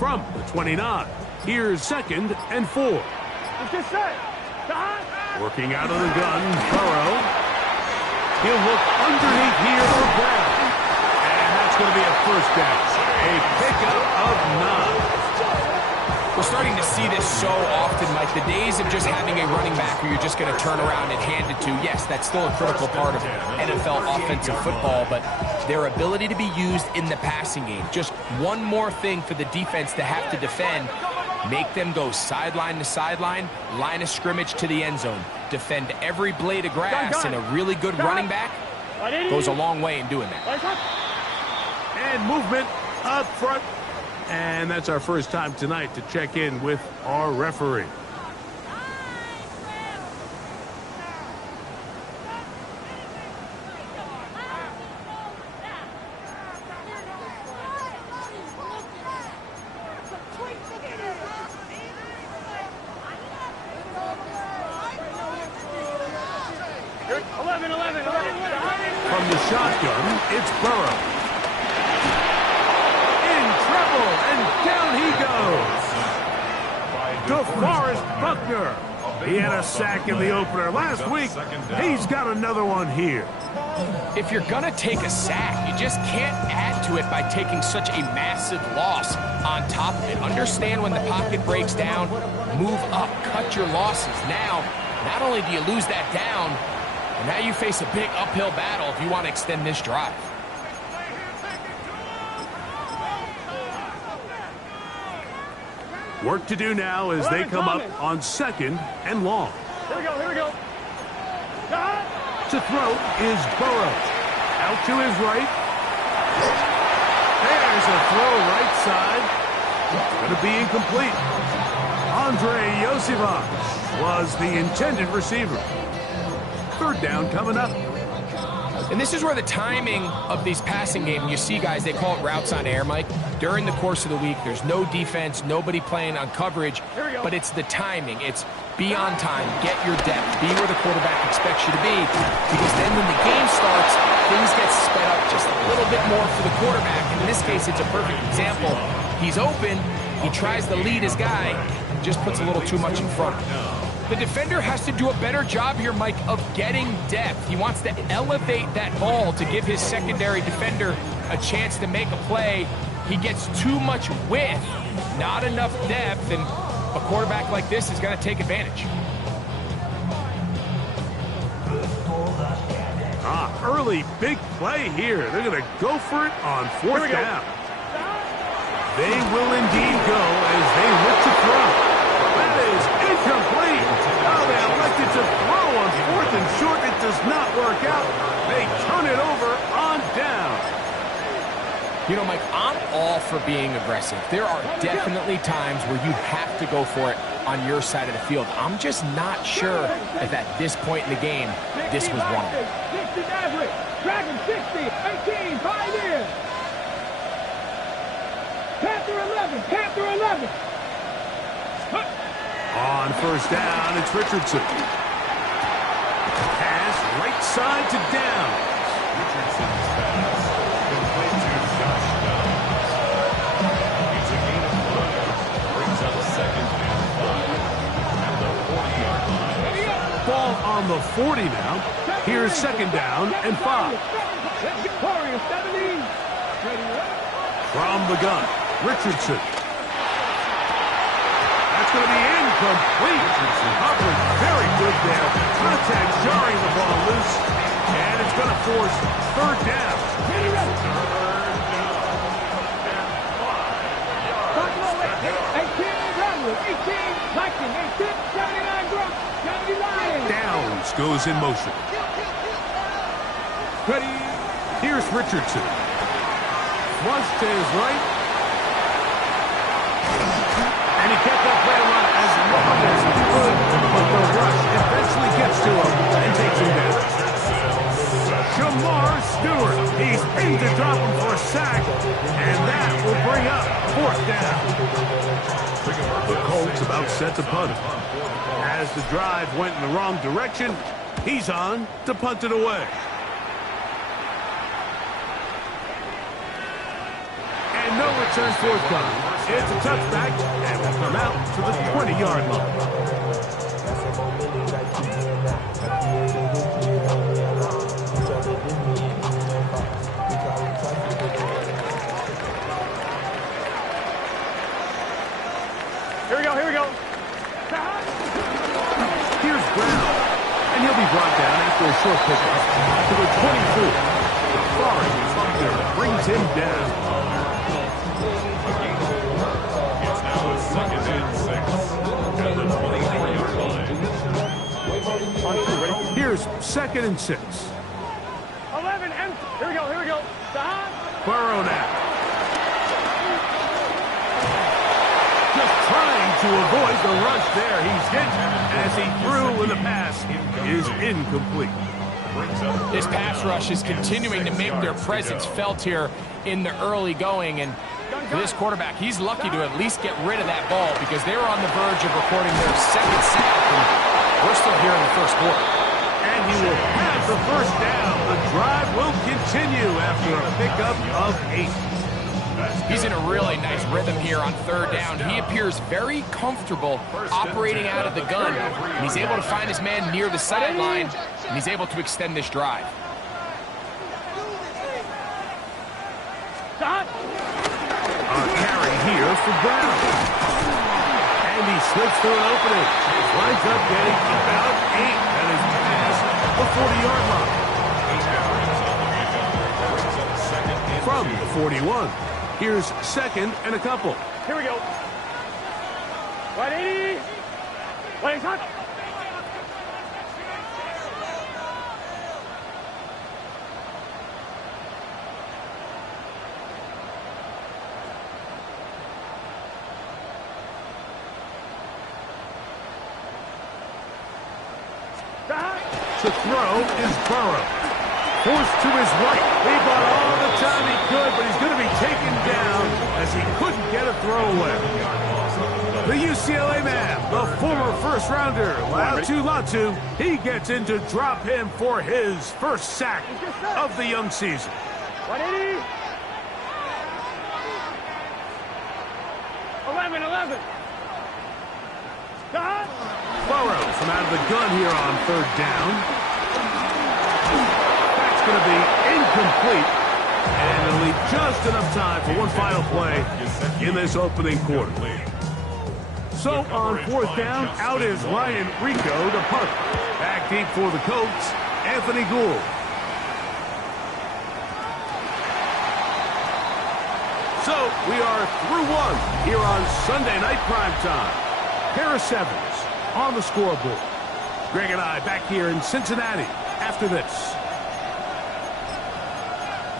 from the 29. Here's 2nd and 4. Working out of the gun, Burrow. He'll look underneath here for Brown. And that's going to be a first down. A pickup of 9. We're starting to see this so often, Mike. The days of just having a running back who you're just going to turn around and hand it to, yes, that's still a critical part of NFL offensive football, but their ability to be used in the passing game, just one more thing for the defense to have to defend, make them go sideline to sideline, line of scrimmage to the end zone, defend every blade of grass, and a really good running back goes a long way in doing that. And movement up front. And that's our first time tonight to check in with our referee. From the shotgun, it's Burrow. And down he goes. DeForest Buckner. He had a sack in the opener last week. He's got another one here. If you're going to take a sack, you just can't add to it by taking such a massive loss on top of it. Understand when the pocket breaks down, move up, cut your losses. Now, not only do you lose that down, but now you face a big uphill battle if you want to extend this drive. Work to do now as they come up on 2nd and long. Here we go. To throw is Burrow. Out to his right. There's a throw right side. Going to be incomplete. Andre Yosivach was the intended receiver. 3rd down coming up. And this is where the timing of these passing games, you see guys, they call it routes on air, Mike. During the course of the week, there's no defense, nobody playing on coverage, but it's the timing. It's be on time, get your depth, be where the quarterback expects you to be, because then when the game starts, things get sped up just a little bit more for the quarterback. And in this case, it's a perfect example. He's open, he tries to lead his guy, just puts a little too much in front. The defender has to do a better job here, Mike, of getting depth. He wants to elevate that ball to give his secondary defender a chance to make a play. He gets too much width, not enough depth, and a quarterback like this is going to take advantage. Early big play here. They're going to go for it on 4th down. They will indeed go as they look to throw. That is incomplete. Oh, they elected to throw on 4th and short. It does not work out. They turn it over on down. You know, Mike, I'm all for being aggressive. There are definitely times where you have to go for it on your side of the field. I'm just not sure if at this point in the game, this was one of them. 60 average. Dragon 60. 18. 5 in. Panther 11. On 1st down, it's Richardson. Pass right side to down. Richardson's pass complete to Josh Downs. It's a gain of 5. Brings up 2nd and 5. At the 40-yard line. Ball on the 40 now. Here's 2nd down and 5. From the gun, Richardson. That's going to be incomplete. Coverage very good there. Contact jarring the ball loose. And it's going to force 3rd down. Downs goes in motion. Ready. Here's Richardson. Flush to his right. And he kept that play alive as long as he could, but the rush eventually gets to him and takes him down. Shamar Stewart, he's in to drop him for a sack, and that will bring up 4th down. The Colts about set to punt. As the drive went in the wrong direction, he's on to punt it away. And no return forthcoming. It's a touchback, and will come out to the 20-yard line. Here we go, here we go. Here's Brown, and he'll be brought down after a short pickup to the 24. Forrest brings him down. It's now a 2nd and 6 at the 23-yard line. Here's 2nd and 6. 11, empty. Here we go, here we go. Burrow now. Just trying to avoid the rush there. He's hit as he threw when the pass is incomplete. This pass rush is continuing to make their presence felt here in the early going. And for this quarterback, he's lucky to at least get rid of that ball because they were on the verge of recording their 2nd sack. And we're still here in the first quarter. And he will have the first down. The drive will continue after a pickup of 8. He's in a really nice rhythm here on 3rd down. He appears very comfortable operating out of the gun. And he's able to find his man near the sideline, and he's able to extend this drive. A carry here for Brown. And he slips through an opening. Lines up getting about 8. That is past the 40-yard line. From the 41. Here's 2nd and a couple. Here we go. 180. 180. To throw is Burrow. Forced to his right. He bought all the time he could, but he's going to be taken down as he couldn't get a throwaway. The UCLA man, the former first-rounder, Latu, he gets in to drop him for his first sack of the young season. 180. 11. Burrow from out of the gun here on 3rd down. That's going to be incomplete. And it'll leave just enough time for one final play in this opening quarter. So on 4th down, out is Ryan Rico to punt. Back deep for the Colts, Anthony Gould. So we are through one here on Sunday Night Primetime. Harris Evans on the scoreboard. Greg and I back here in Cincinnati after this.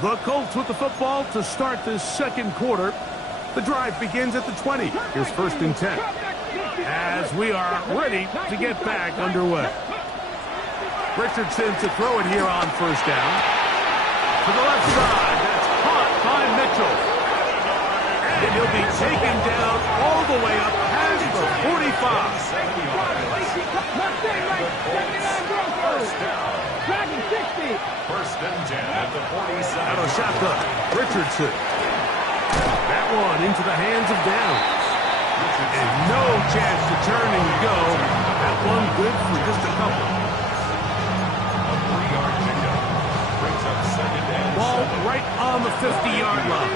The Colts with the football to start this 2nd quarter. The drive begins at the 20. Here's 1st and 10. As we are ready to get back underway. Richardson to throw it here on 1st down. To the left side. That's caught by Mitchell. And he'll be taken down all the way up past the 45. Dragon 60. 1st and 10 at the 47. Out of shotgun, Richardson. That one into the hands of Downs. And no chance to turn and go. That one good for just a couple. A 3-yard pickup brings up 2nd and Ball right on the 50-yard line.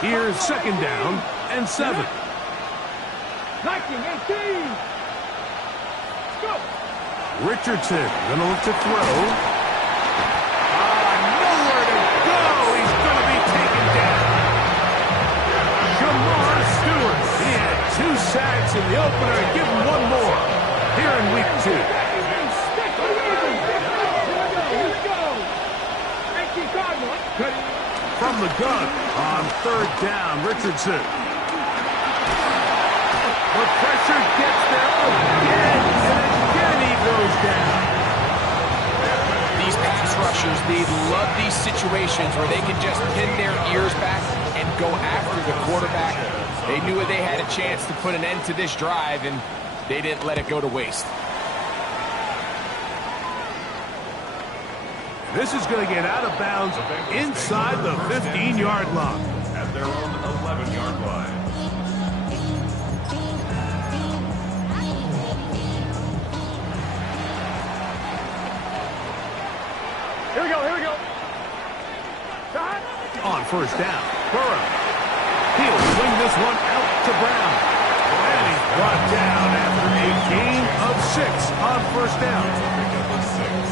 Here's 2nd down and 7. 19, 18. Go. Richardson gonna look to throw. Nowhere to go. He's gonna be taken down. Jamar Stewart. He had 2 sacks in the opener and give him one more here in week 2. From the gun on 3rd down, Richardson. The pressure gets there again, and again he goes down. These pass rushers, they love these situations where they can just pin their ears back and go after the quarterback. They knew they had a chance to put an end to this drive, and they didn't let it go to waste. This is going to get out of bounds inside the 15-yard line. at their own 11-yard first down. Burrow. He'll swing this one out to Brown. And he's brought down after a gain of 6 on first down.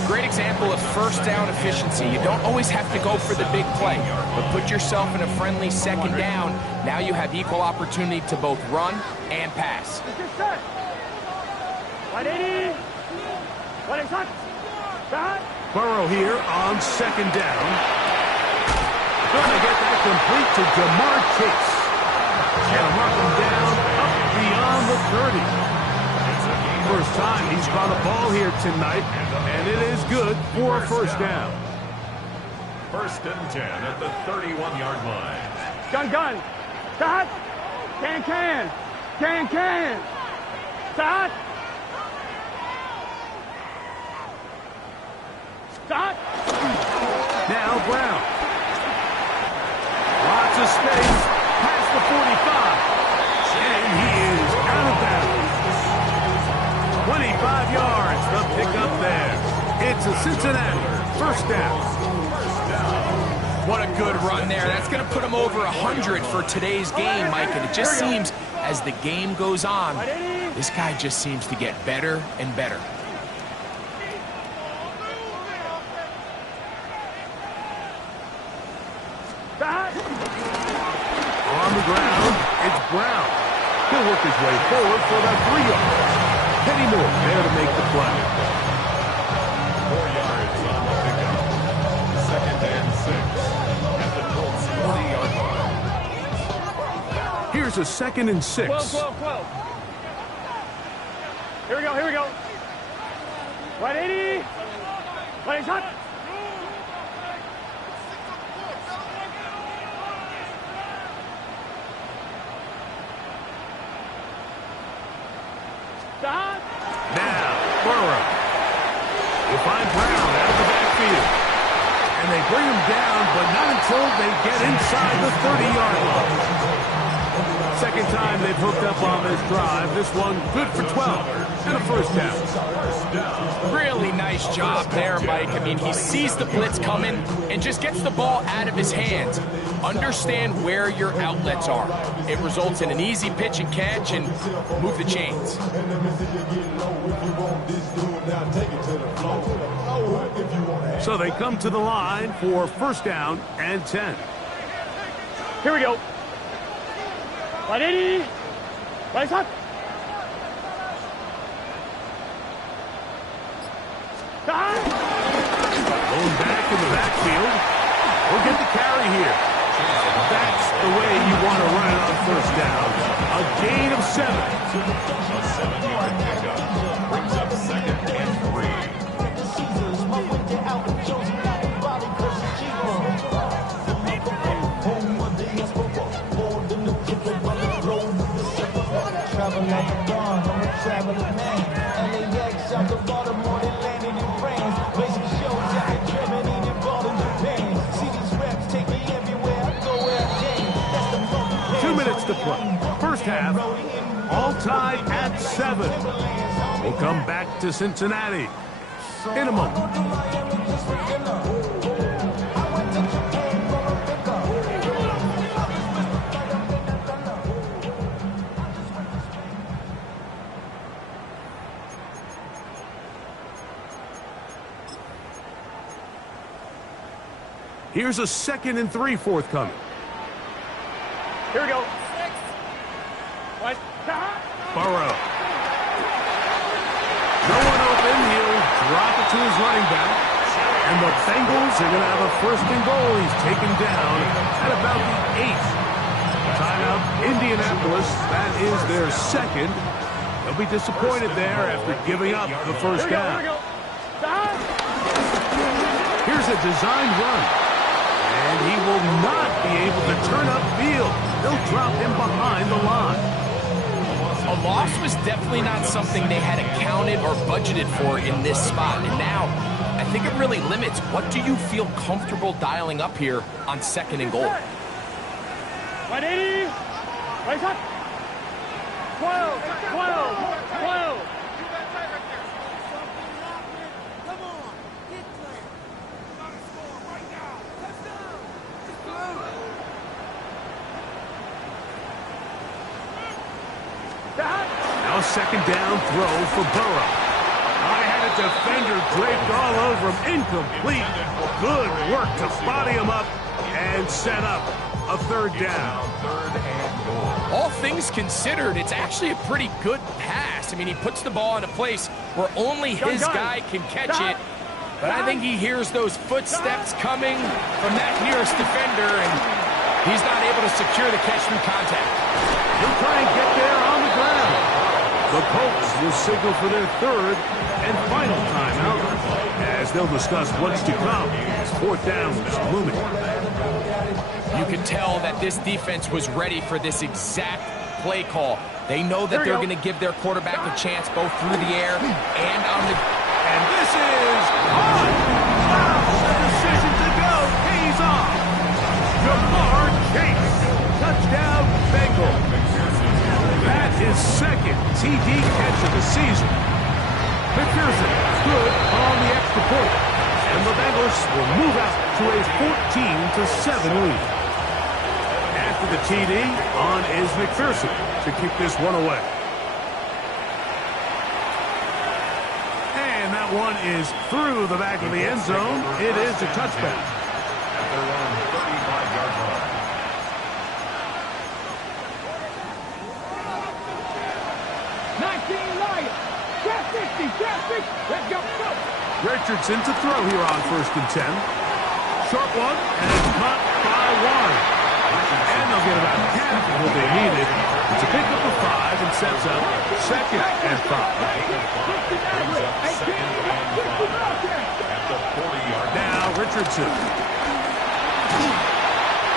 Great example of first down efficiency. You don't always have to go for the big play, but put yourself in a friendly second down. Now you have equal opportunity to both run and pass. Burrow here on second down. Gonna get that complete to Jamar Chase. And mark him down up beyond the 30. First time he's caught a ball here tonight, and it is good for a first down. First and 10 at the 31-yard line. Gun. Start. Can. Start. Start. Now Brown. Lots of space past the 45. And he is out of bounds. 25 yards, the pickup there. It's a Cincinnati first down. What a good run there. That's going to put him over 100 for today's game, Mike. And it just seems as the game goes on, this guy just seems to get better and better. On the ground, it's Brown. He'll work his way forward for about 3 yards. Kenny Moore there to make the play. 4 yards on the pickup. Second and 6 at the Colts 40-yard line. Here's a second and 6. 12. Here we go. 180. Play shot. Stop. Now, Burrow. You'll find Brown out of the backfield. And they bring him down, but not until they get inside the 30-yard line. Second time they've hooked up on this drive. This one good for 12 and a first down. Really nice job there, Mike. I mean, he sees the blitz coming and just gets the ball out of his hands. Understand where your outlets are. It results in an easy pitch and catch and move the chains. So they come to the line for first down and 10. Here we go. 180. Play shot. Going back in the backfield. We'll get the carry here. That's the way you want to run it on first down. A gain of 7. A 7-yard pickup brings up second and 2 minutes to play. First half, all tied at 7. We'll come back to Cincinnati in a moment. Here's a second and 3 forthcoming. Here we go. Burrow. No one open. He'll drop it to his running back. And the Bengals are going to have a first and goal. He's taken down at about the 8th. Timeout, Indianapolis. That is their second. They'll be disappointed there after giving up the first down. Here's a design run. And he will not be able to turn upfield. They'll drop him behind the line. A loss was definitely not something they had accounted or budgeted for in this spot. And now, I think it really limits what do you feel comfortable dialing up here on second and goal. 180. Right shot. 12. second down throw for Burrow. I had a defender draped all over him. Incomplete. Good work to body him up and set up a third down. All things considered, it's actually a pretty good pass. I mean, he puts the ball in a place where only his guy can catch it. But I think he hears those footsteps coming from that nearest defender, and he's not able to secure the catch through contact. He'll try and get there on the ground. The Colts will signal for their third and final timeout as they'll discuss what's to come as fourth down is looming. You can tell that this defense was ready for this exact play call. They know that they're going to give their quarterback a chance both through the air and on the... And this is on! Wow, the decision to go pays off! Jamar Chase, touchdown Bengals. That is second TD catch of the season. McPherson good on the extra point. And the Bengals will move out to a 14-7 lead. After the TD, on is McPherson to kick this one away. And that one is through the back of the end zone. It is a touchback. At their own 35-yard line. Let's go. Richardson to throw here on 1st and 10. Short one, and it's caught by one. And they'll get about half of what they needed. It's a pickup of 5 and sets up 2nd and 5. At the 40-yard line. Now Richardson.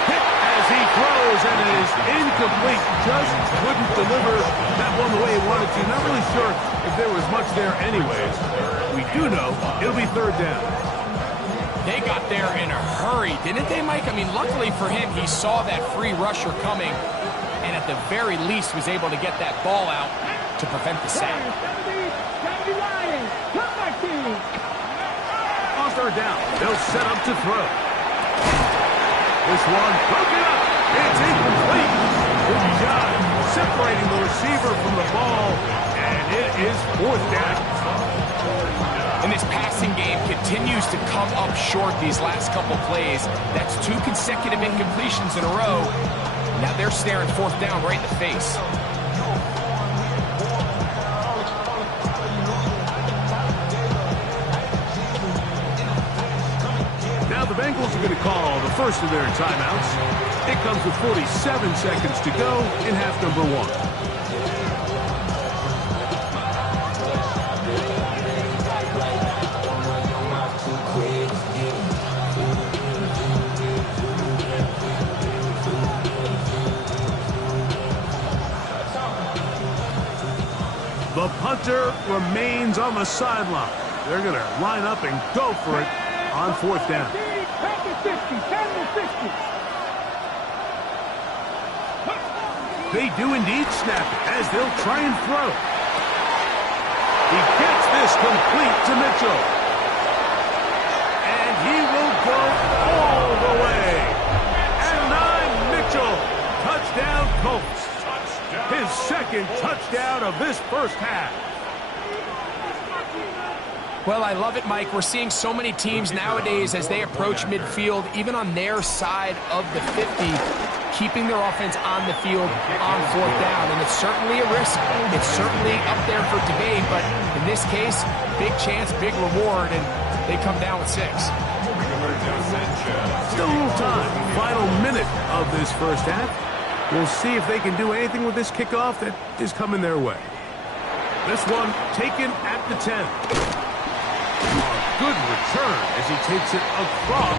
Hit as he throws, and it is incomplete. Just couldn't deliver that one the way he wanted to. Not really sure if there was much there anyways. We do know it'll be 3rd down. They got there in a hurry, didn't they, Mike? I mean, luckily for him, he saw that free rusher coming, and at the very least was able to get that ball out to prevent the sack. On 3rd down, they'll set up to throw. This one broken up. It's incomplete. Good job separating the receiver from the ball, and it is 4th down. And this passing game continues to come up short these last couple plays. That's 2 consecutive incompletions in a row. Now they're staring 4th down right in the face. Now the Bengals are going to call the first of their timeouts. It comes with 47 seconds to go in half number 1. The punter remains on the sideline. They're going to line up and go for it on 4th down. They do indeed snap it as they'll try and throw. He gets this complete to Mitchell. And he will go all the way. And 9 Mitchell. Touchdown Colts. His 2nd touchdown of this first half. Well, I love it, Mike. We're seeing so many teams nowadays as they approach midfield, even on their side of the 50, keeping their offense on the field on 4th down. And it's certainly a risk. It's certainly up there for debate, but in this case, big chance, big reward, and they come down with 6. Still a little time. Final minute of this first half. We'll see if they can do anything with this kickoff that is coming their way. This one taken at the 10. A good return as he takes it across.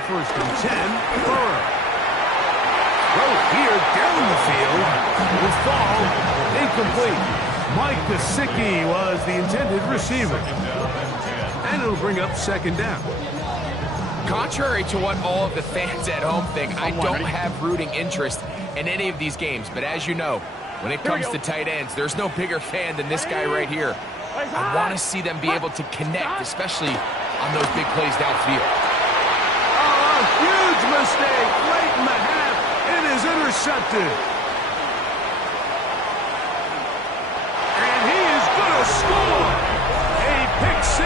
on 1st and 10. Burrow. Throw here down the field. Will fall. Incomplete. Mike Gesicki was the intended receiver. And it'll bring up 2nd down. Contrary to what all of the fans at home think, I don't have rooting interest in any of these games. But as you know, when it comes to tight ends, there's no bigger fan than this guy right here. I want to see them be able to connect, especially on those big plays downfield. Oh, huge mistake late in the half. It is intercepted. And he is going to score. A pick 6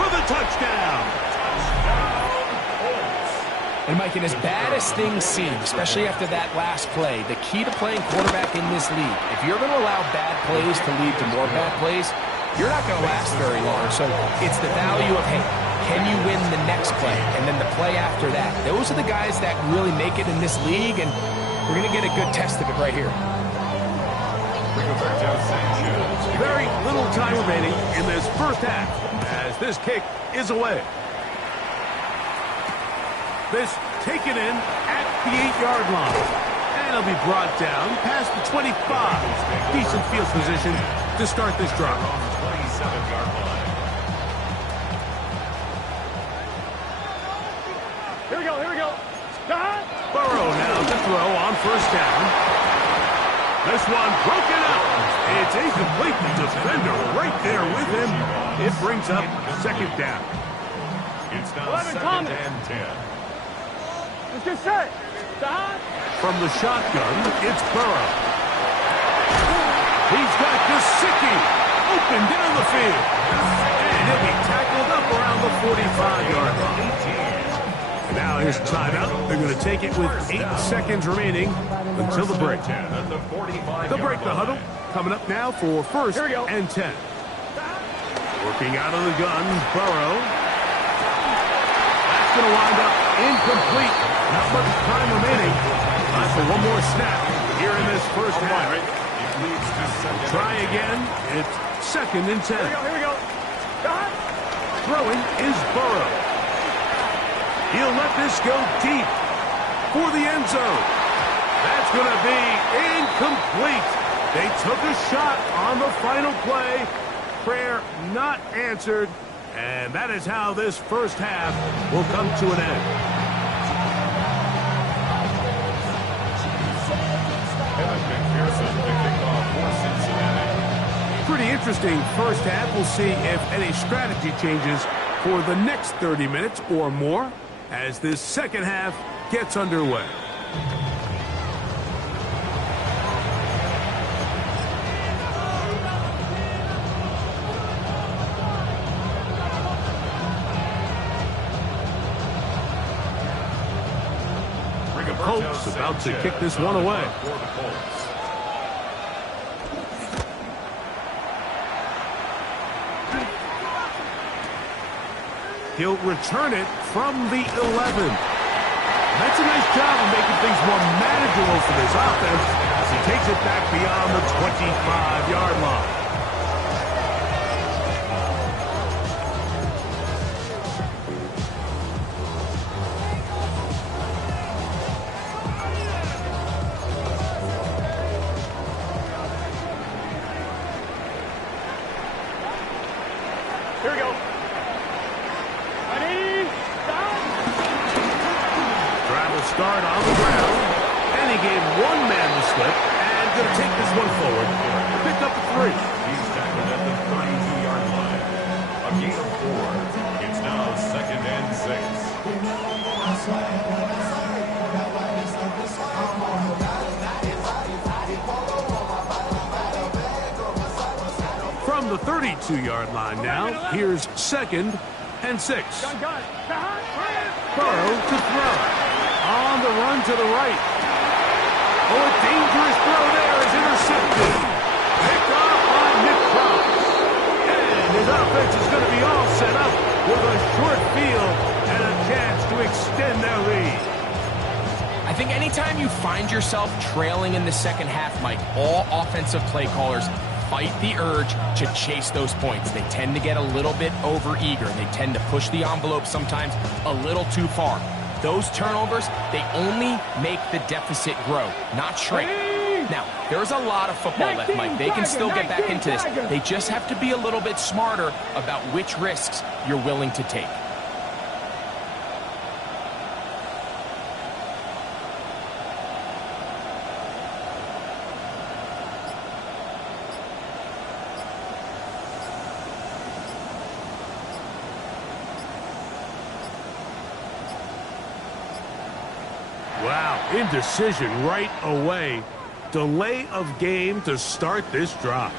for the touchdown. And Mike, and as bad as things seem, especially after that last play, the key to playing quarterback in this league, if you're going to allow bad plays to lead to more bad plays, you're not going to last very long. So it's the value of, hey, can you win the next play? And then the play after that. Those are the guys that really make it in this league, and we're going to get a good test of it right here. Very little time remaining in this first half as this kick is away. This taken in at the 8-yard line. And it'll be brought down past the 25. Decent field position to start this drive. 27-yard line. Here we go. Burrow now to throw on 1st down. This one broken out. It's incomplete. The defender right there with him. It brings up 2nd down. It's now 2nd and 10. Let's get set. From the shotgun, it's Burrow. He's got Gesicki open down the field. And he'll be tackled up around the 45-yard line. And now here's timeout. They're going to take it with 8 seconds remaining until the break. They'll break the huddle. Coming up now for 1st and 10. Working out of the gun, Burrow. That's going to wind up incomplete. Not much time remaining. Time for one more snap here in this first half. Try again. It's 2nd and 10. Here we go. Throwing is Burrow. He'll let this go deep for the end zone. That's going to be incomplete. They took a shot on the final play. Prayer not answered. And that is how this first half will come to an end. Pretty interesting first half. We'll see if any strategy changes for the next 30 minutes or more as this second half gets underway. Colts about to kick this one away. He'll return it from the 11. That's a nice job of making things more manageable for this offense as he takes it back beyond the 25-yard line. Here we go. Start on the ground, and he gave one man the slip, and going to take this one forward. Pick up the 3. He's tackled at the 32-yard line. A gain of 4. It's now 2nd and 6. From the 32-yard line now, here's 2nd and 6. Burrow to throw. On the run to the right. Oh, a dangerous throw there is intercepted. Picked off by Nick Cross. And his offense is going to be all set up with a short field and a chance to extend their lead. I think anytime you find yourself trailing in the second half, Mike, all offensive play callers fight the urge to chase those points. They tend to get a little bit overeager. They tend to push the envelope sometimes a little too far. Those turnovers, they only make the deficit grow, not shrink. Now, there's a lot of football left, Mike. They can still get back into this. They just have to be a little bit smarter about which risks you're willing to take. Wow, indecision right away. Delay of game to start this drive.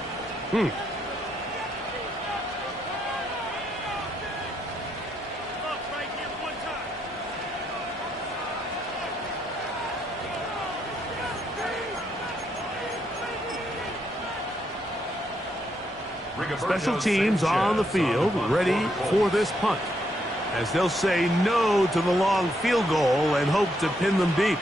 Special teams on the field, ready for this punt, as they'll say no to the long field goal and hope to pin them deep.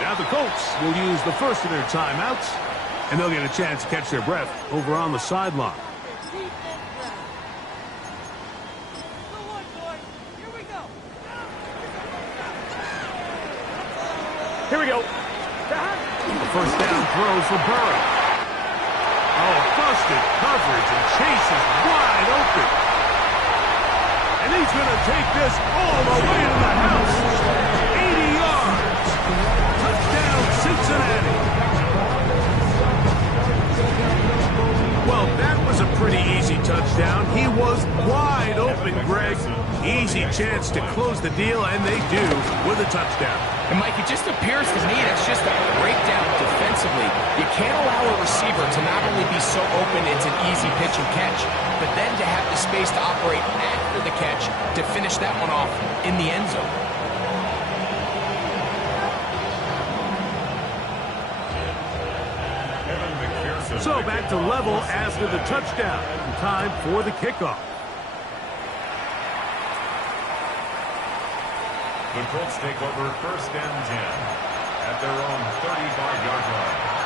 Now the Colts will use the first of their timeouts, and they'll get a chance to catch their breath over on the sideline. Here we go. The first down throw for Burrow. Oh, busted coverage, and Chase is wide open. And he's going to take this all the way to the house. 80 yards. Touchdown, Cincinnati. Well, that was a pretty easy touchdown. He was wide open, Greg. Easy chance to close the deal, and they do with a touchdown. And, Mike, it just appears to me that's just a breakdown defensively. You can't allow a receiver to not only be so open it's an easy pitch and catch, but then to have the space to operate after the catch to finish that one off in the end zone. So back to level after the touchdown. Time for the kickoff. The Colts take over first and 10 at their own 35-yard line.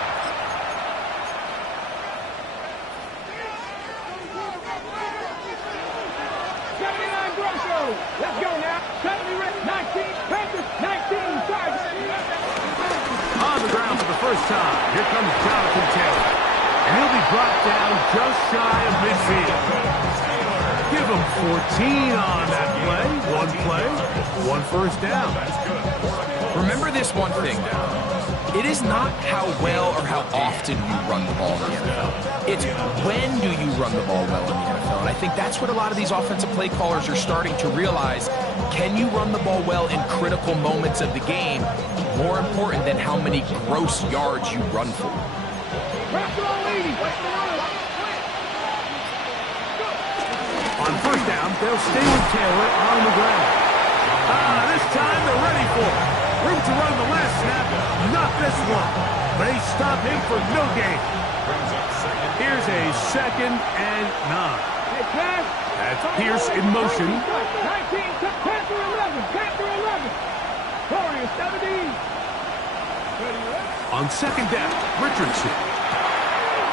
Let's go now. 19, Panthers, 19, Chargers. On the ground for the first time, here comes Jonathan Taylor. And he'll be brought down just shy of midfield. Give him 14 on that play, one first down. Remember this one thing, though. It is not how well or how often you run the ball in the NFL. It's when do you run the ball well in the NFL. And I think that's what a lot of these offensive play callers are starting to realize. Can you run the ball well in critical moments of the game? More important than how many gross yards you run for. On first down, they'll stay with Taylor on the ground. This time they're ready for it. Room to run the last snap, not this one. They stop him for no gain. Here's a 2nd and 9. That's Pierce in motion. 19, Panther 11, Panther 11. Warriors 17. On 2nd down, Richardson.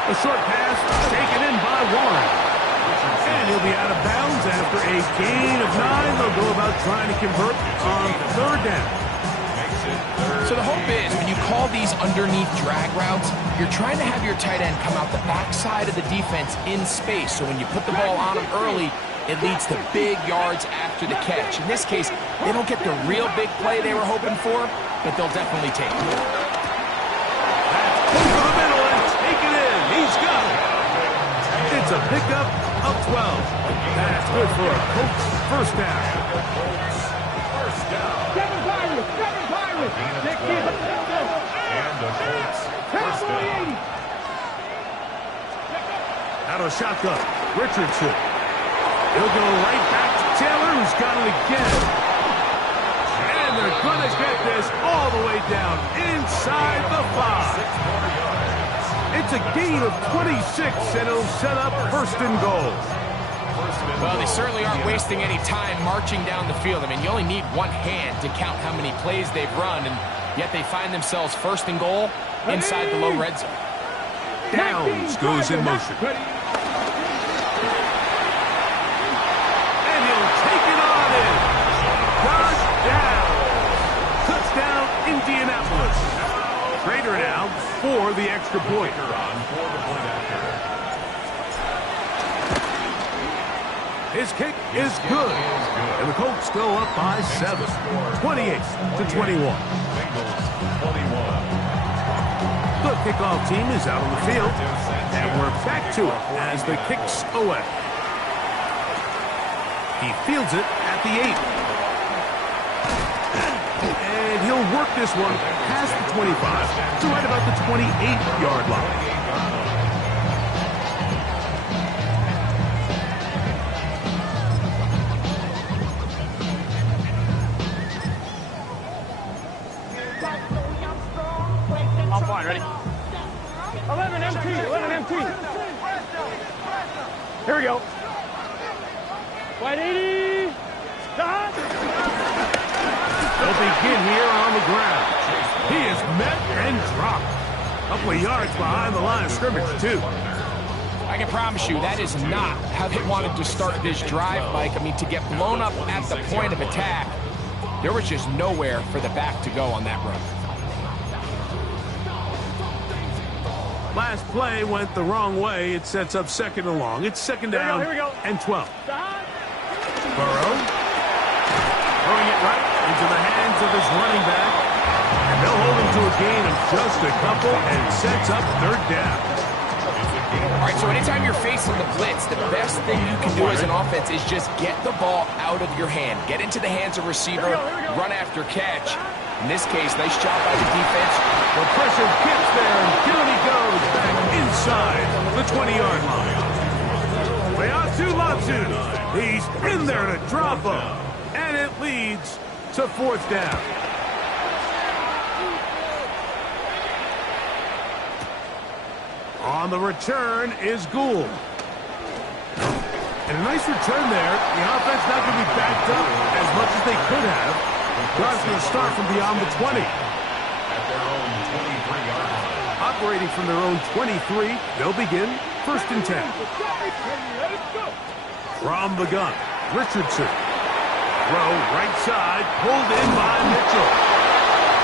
A short pass taken in by Warren. And he'll be out of bounds after a gain of 9. They'll go about trying to convert on 3rd down. So the hope is when you call these underneath drag routes, you're trying to have your tight end come out the backside of the defense in space. So when you put the ball on him early, it leads to big yards after the catch. In this case, they don't get the real big play they were hoping for, but they'll definitely take it. That's over the middle and take it in. He's got it. It's a pickup of 12. That's good for a Colts first down. Seven Pirates. And the Colts. First down. Out of the shotgun, Richardson. He'll go right back to Taylor, who's got it again. And they're going to get this all the way down inside the 5. 6 more yards. It's a gain of 26, and it'll set up first and goal. Well, they certainly aren't wasting any time marching down the field. I mean, you only need one hand to count how many plays they've run, and yet they find themselves first and goal inside the low red zone. Downs goes in motion. And he'll take it on in. First down. Touchdown, Indianapolis. Trader now for the extra point. His kick is good. And the Colts go up by 7. 28-21. The kickoff team is out on the field. And we're back to it as the kick's away. He fields it at the 8. And he'll work this one past the 25 to right about the 28-yard line. I'm fine, ready? 11 MT, 11 MT. Here we go. Wide 80. Stop. They'll begin here on the ground. He is met and dropped. A couple of yards behind the line of scrimmage, too. I can promise you that is not how they wanted to start this drive, Mike. I mean, to get blown up at the point of attack, there was just nowhere for the back to go on that run. Last play went the wrong way. It sets up second and long. It's second down and 12. Burrow throwing it right into the hands of his running back. And they'll hold him to a gain of just a couple and sets up third down. All right, so anytime you're facing the blitz, the best thing you can do as an offense is just get the ball out of your hand. Get into the hands of receiver, run after catch. In this case, nice job by the defense. The pressure gets there, and down he goes back inside the 20-yard line. Latu. He's in there to drop him, and it leads to fourth down. On the return is Gould. And a nice return there. The offense not going to be backed up as much as they could have. Drive's going to start from beyond the 20. At their own 23-yard line. Operating from their own 23, they'll begin first and 10. From the gun, Richardson. Throw right side, pulled in by Mitchell.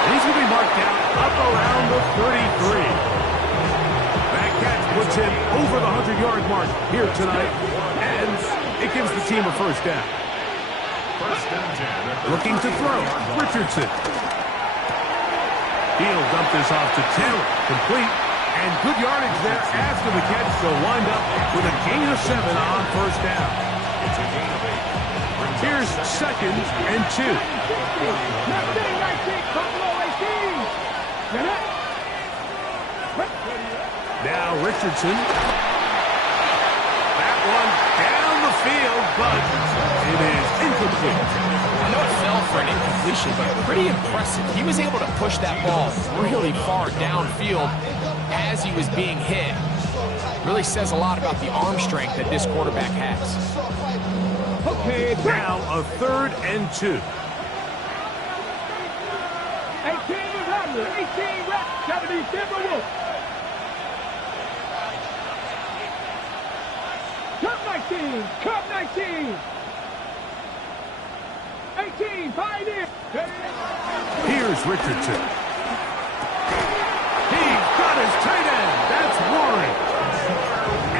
And he's going to be marked down up around the 33. That catch puts him over the 100-yard mark here tonight, and it gives the team a first down. First and 10. Looking to throw, Richardson. He'll dump this off to Taylor, complete, and good yardage there after the catch. They'll wind up with a gain of 7 on first down. It's a gain of 8. Here's second and 2. Now Richardson. That one down the field, but it is incomplete. I know it fell for an incompletion, but pretty impressive. He was able to push that ball really far downfield as he was being hit. Really says a lot about the arm strength that this quarterback has. Okay, now a third and 2. 18 is under. 18 reps. Got to be Timberwolves. Cup 19. Cup 19. 18. Pioneer. Here's Richardson. He's got his tight end. That's Warren.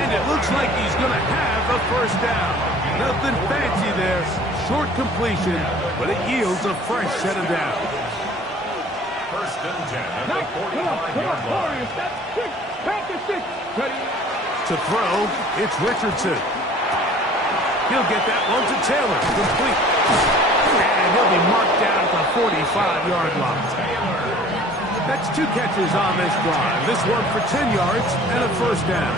And it looks like he's going to have a first down. Nothing fancy there. Short completion, but it yields a fresh set of downs. First and 10 at the 45-yard line. To throw, it's Richardson. He'll get that one to Taylor. Complete. And he'll be marked down at the 45-yard line. That's 2 catches on this drive. This one for 10 yards and a first down.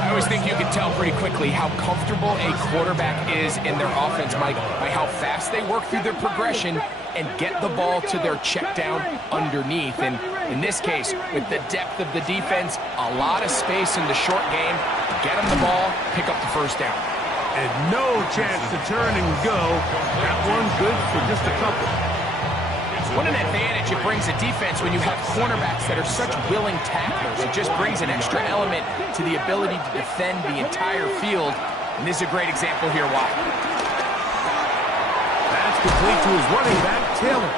I always think you can tell pretty quickly how comfortable a quarterback is in their offense, Mike, by how fast they work through their progression and get the ball to their check down underneath. And in this case, with the depth of the defense, a lot of space in the short game, get them the ball, pick up the first down. And no chance to turn and go. That one good for just a couple. What an advantage it brings a defense when you have cornerbacks that are such willing tacklers. It just brings an extra element to the ability to defend the entire field. And this is a great example here why. That's complete to his running back, Taylor.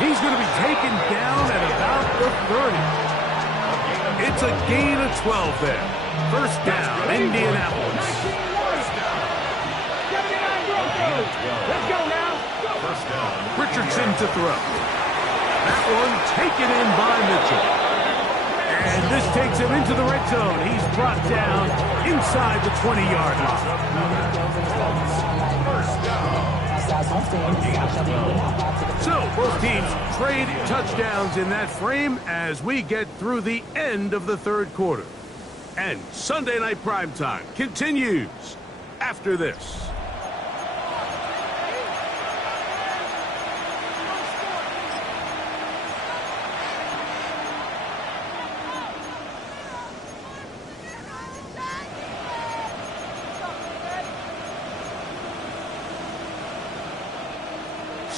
He's going to be taken down at about the 30. It's a gain of 12 there. First down, Indianapolis. Let's go now. First down. Richardson to throw. That one taken in by Mitchell. And this takes him into the red zone. He's brought down inside the 20-yard line. So both teams trade touchdowns in that frame as we get through the end of the third quarter. And Sunday Night Primetime continues after this.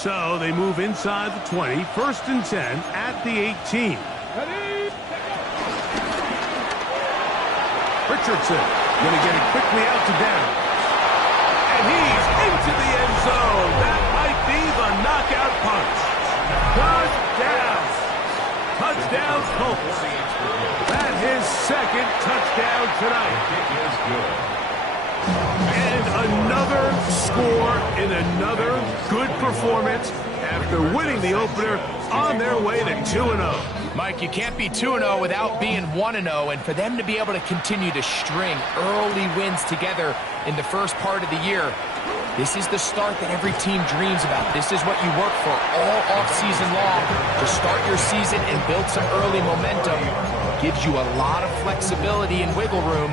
So they move inside the 20, first and 10 at the 18. Richardson going to get it quickly out to Downs. And he's into the end zone. That might be the knockout punch. Touchdown. Touchdown, Colts. That's his second touchdown tonight. And another score in another good performance after winning the opener on their way to 2-0. Mike, you can't be 2-0 without being 1-0, and for them to be able to continue to string early wins together in the first part of the year, this is the start that every team dreams about. This is what you work for all offseason long, to start your season and build some early momentum. Gives you a lot of flexibility and wiggle room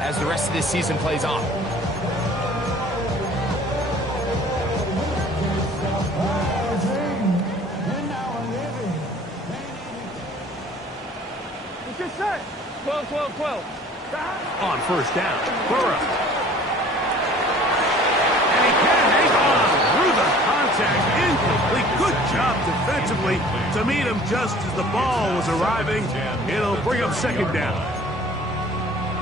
as the rest of this season plays on. It's just set. 12. On first down, Burrow. And he can hang on through the contact. Incomplete. Good job defensively to meet him just as the ball was arriving. It'll bring up second down.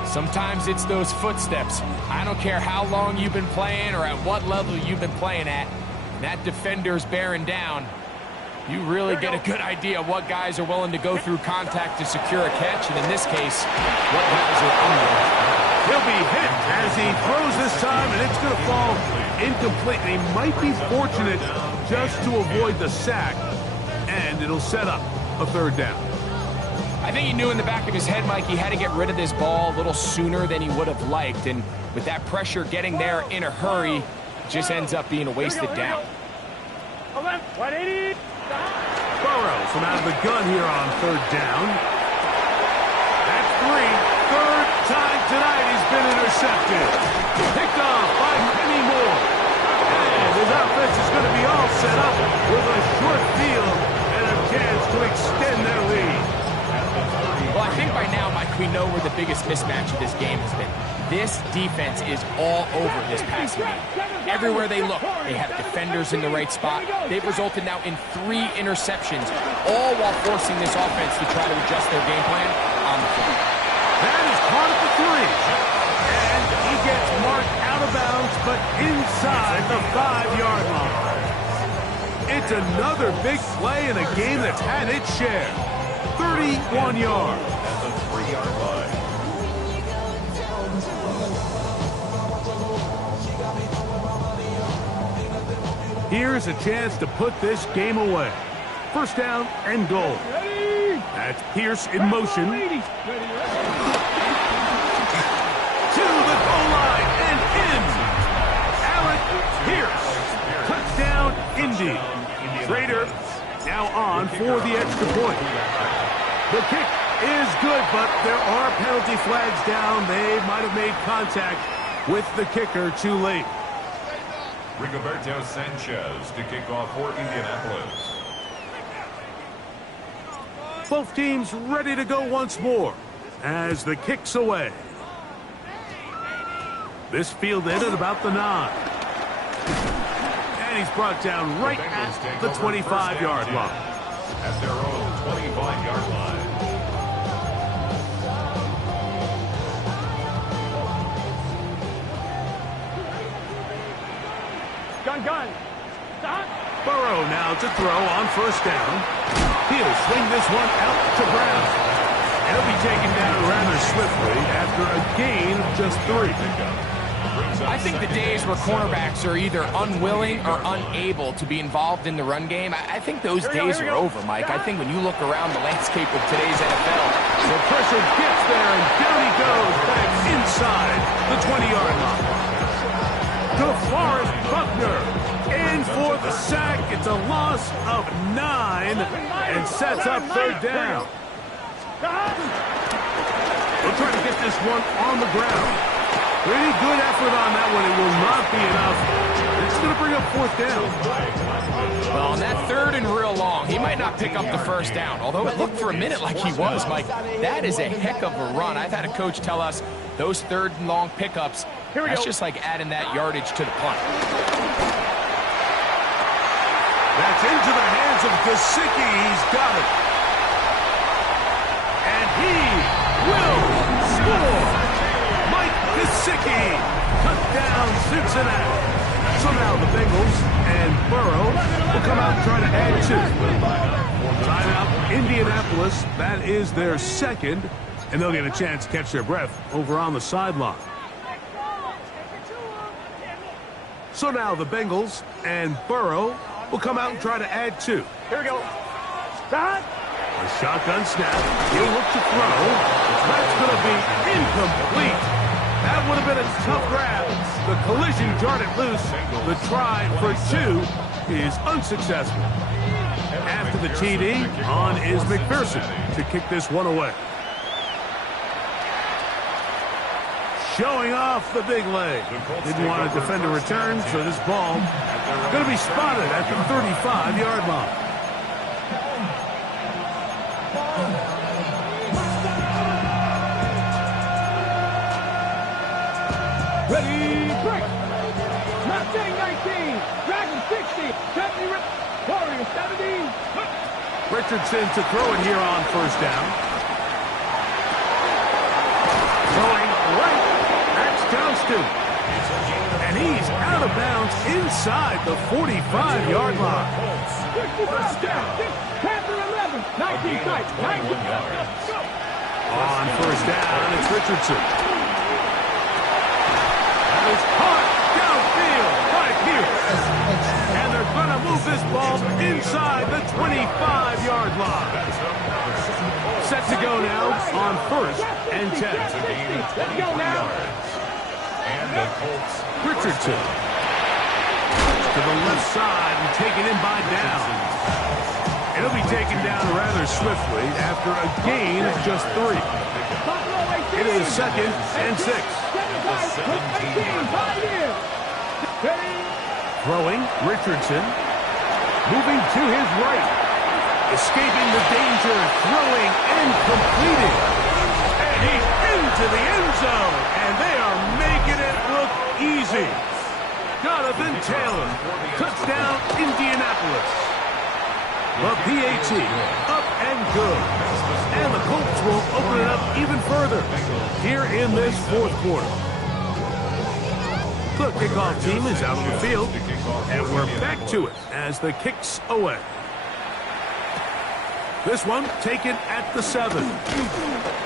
Sometimes it's those footsteps. I don't care how long you've been playing or at what level you've been playing at. That defender's bearing down. You really get a good idea of what guys are willing to go through contact to secure a catch, and in this case, what guys are under. He'll be hit as he throws this time, and it's going to fall incomplete. He might be fortunate just to avoid the sack, and it'll set up a third down. I think he knew in the back of his head, Mike, he had to get rid of this ball a little sooner than he would have liked, and with that pressure getting there in a hurry, it just ends up being a wasted down. 180. Burrow from out of the gun here on third down. That's 3. Third time tonight he's been intercepted. Picked off by Penny Moore. And his offense is going to be all set up with a short field and a chance to extend their lead. Well, I think by now, Mike, we know where the biggest mismatch of this game has been. This defense is all over this passing game. Everywhere they look, they have defenders in the right spot. They've resulted now in 3 interceptions, all while forcing this offense to try to adjust their game plan on the fly. That is caught at the 3. And he gets marked out of bounds, but inside the 5-yard line. It's another big play in a game that's had its share. 31 yards. At the 3-yard line. Here's a chance to put this game away. First down and goal. That's Pierce in motion. To the goal line and in. Alec Pierce. Touchdown, Indy. Trader Now on for the extra point. The kick is good, but there are penalty flags down. They might have made contact with the kicker too late. Rigoberto Sanchez to kick off for Indianapolis. Both teams ready to go once more as the kick's away. This fielded at about the 9. And he's brought down right at the 25-yard line. At their own 25-yard line. Gun. Stop. Burrow now to throw on first down. He'll swing this one out to Brown. And he'll be taken down rather swiftly after a gain of just 3. I think the days where cornerbacks are either unwilling or unable to be involved in the run game, I think those days are over, Mike. I think when you look around the landscape of today's NFL, the pressure gets there, and down he goes back inside the 20-yard line. DeForest Buckner in for the sack. It's a loss of 9 and sets up third down. We'll try to get this one on the ground. Pretty good effort on that one. It will not be enough. It's going to bring up fourth down. Well, on that 3rd and real long, he might not pick up the first down, although it looked for a minute like he was, Mike. That is a heck of a run. I've had a coach tell us those 3rd and long pickups, that's just like adding that yardage to the punt. That's into the hands of Gesicki. He's got it. And he will score. Gesicki, touchdown Cincinnati. So now the Bengals and Burrow will come out and try to add 2. Timeout, Indianapolis. That is their 2nd, and they'll get a chance to catch their breath over on the sideline. So now the Bengals and Burrow will come out and try to add 2. Here we go. Stop. A shotgun snap. He'll look to throw. That's going to be incomplete. That would have been a tough grab. The collision jarred it loose. The try for 2 is unsuccessful. After the TD, on is McPherson to kick this one away. Showing off the big leg. Didn't want to defend a return, so this ball going to be spotted at the 35-yard line. Ready, break. Mustang 19, Dragon 60, 70, Warrior 70. Richardson to throw it here on first down. Going right. That's Johnston. And he's out of bounds inside the 45-yard line. 61 down. Panther 11, 19 tight, 19. On first down, it's Richardson. Is caught downfield by Pierce. And they're going to move this ball inside the 25-yard line. Set to go now on first and 10. Let's go now. And the Colts. Richardson to the left side and taken in by Down. It'll be taken down rather swiftly after a gain of just 3. It is 2nd and 6. Throwing, Richardson. Moving to his right. Escaping the danger, throwing and completing. And he's into the end zone. And they are making it look easy. Jonathan Taylor. Touchdown, Indianapolis. The PAT, up and good. And the Colts will open it up even further here in this 4th quarter. The kickoff team is out on the field, and we're back to it as the kick's away. This one taken at the 7.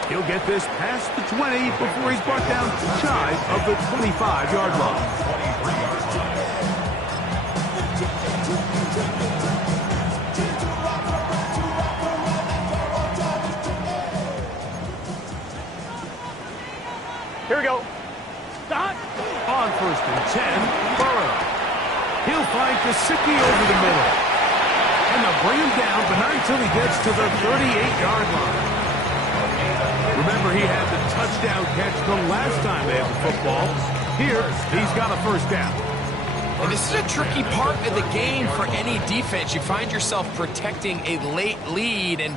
He'll get this past the 20 before he's brought down shy of the 25-yard line. Here we go. Stop. On first and 10, Burrow. He'll find Gesicki over the middle. And they'll bring him down, but not until he gets to the 38-yard line. Remember, he had the touchdown catch the last time they had the football. Here, he's got a first down. And this is a tricky part of the game for any defense. You find yourself protecting a late lead, and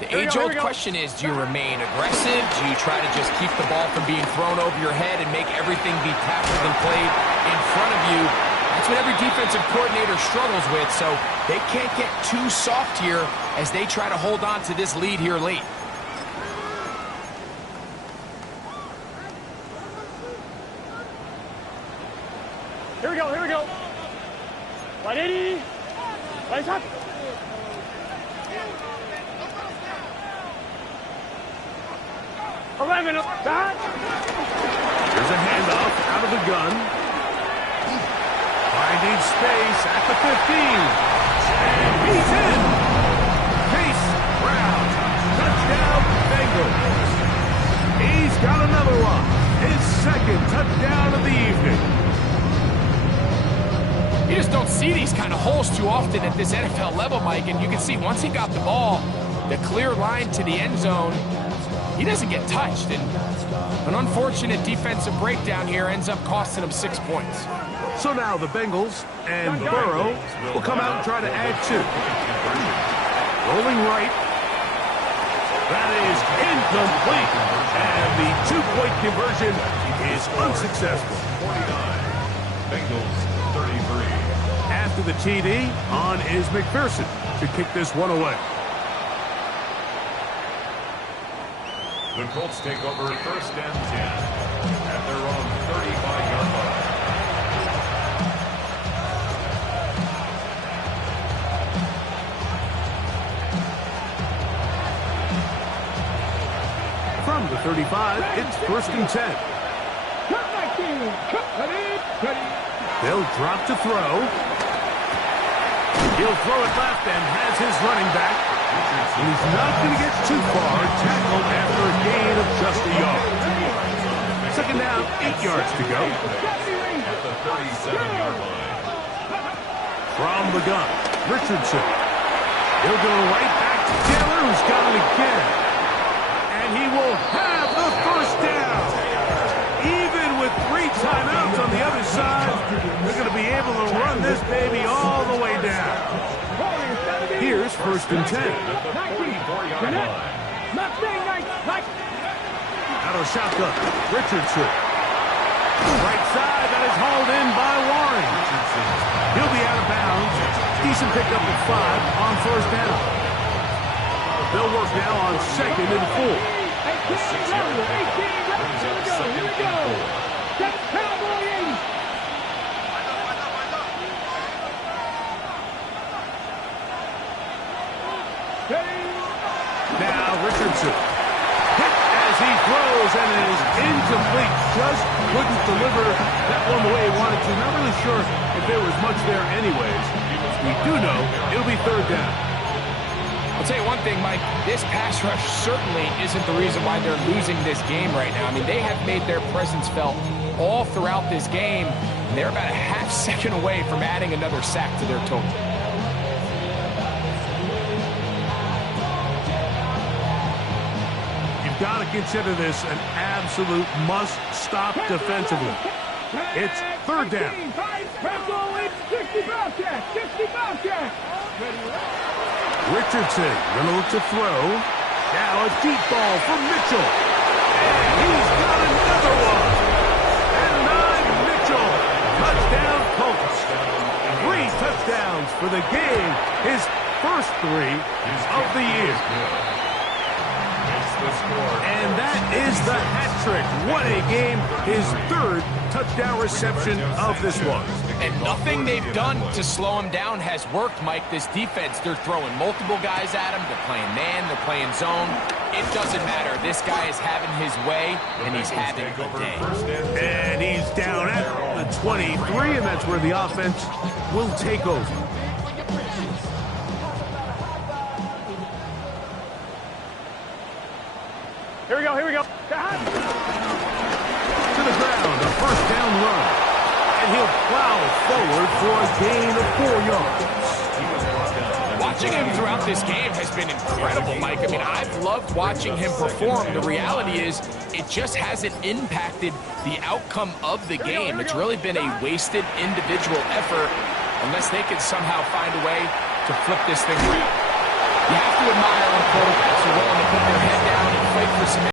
the age-old question is, do you remain aggressive? Do you try to just keep the ball from being thrown over your head and make everything be tackled and played in front of you? That's what every defensive coordinator struggles with, so they can't get too soft here as they try to hold on to this lead here late. Here we go, here we go. 180. Right up. Back. Here's a handoff out of the gun. Finding space at the 15. And he's in. Chase Brown. Touchdown, Bengals. He's got another one. His second touchdown of the evening. You just don't see these kind of holes too often at this NFL level, Mike, and you can see once he got the ball, the clear line to the end zone, he doesn't get touched, and an unfortunate defensive breakdown here ends up costing him 6 points. So now the Bengals and Burrow will come out and try to add 2. Rolling right. That is incomplete, and the 2-point conversion is unsuccessful. 49. Bengals 33. After the TD, on is McPherson to kick this one away. The Colts take over 1st and 10 at their own 35-yard line. From the 35, it's 1st and 10. They'll drop to throw. He'll throw it left and has his running back. And he's not going to get too far, tackled after a gain of just a yard. 2nd down, 8 yards to go. At the 37-yard line. From the gun, Richardson. He'll go right back to Taylor, who's got it again. And he will have the first down. Even with 3 timeouts on the other side, they're going to be able to run this baby all the way down. Here's 1st and 10. Out of shotgun, Richardson. Right side, that is hauled in by Warren. He'll be out of bounds. Decent pickup of 5 on 1st down. They'll work now on 2nd and 4. Now Richardson hit as he throws, and it is incomplete. Just couldn't deliver that one the way he wanted to. Not really sure if there was much there anyways. We do know it'll be 3rd down. I'll tell you one thing, Mike, this pass rush certainly isn't the reason why they're losing this game right now. I mean, they have made their presence felt all throughout this game, and they're about a half second away from adding another sack to their total. Got to consider this an absolute must-stop defensively. It's 3rd down. Richardson going to look to throw. Now a deep ball for Mitchell. And he's got another one. And 9 Mitchell. Touchdown Colts. 3 touchdowns for the game. His first 3 of the year. And that is the hat trick. What a game. His 3rd touchdown reception of this one. And nothing they've done to slow him down has worked, Mike. This defense, they're throwing multiple guys at him. They're playing man, they're playing zone. It doesn't matter. This guy is having his way, and he's having a good day. And he's down at the 23, and that's where the offense will take over. Here we go, here we go. To the ground, a 1st down run. And he'll plow forward for a gain of 4 yards. Why watching him throughout this game has been incredible, Mike. I mean, I've loved watching him perform. The reality is it just hasn't impacted the outcome of the game. It's really been a wasted individual effort unless they can somehow find a way to flip this thing around. You have to admire when quarterbacks are willing to put their head down and fight for some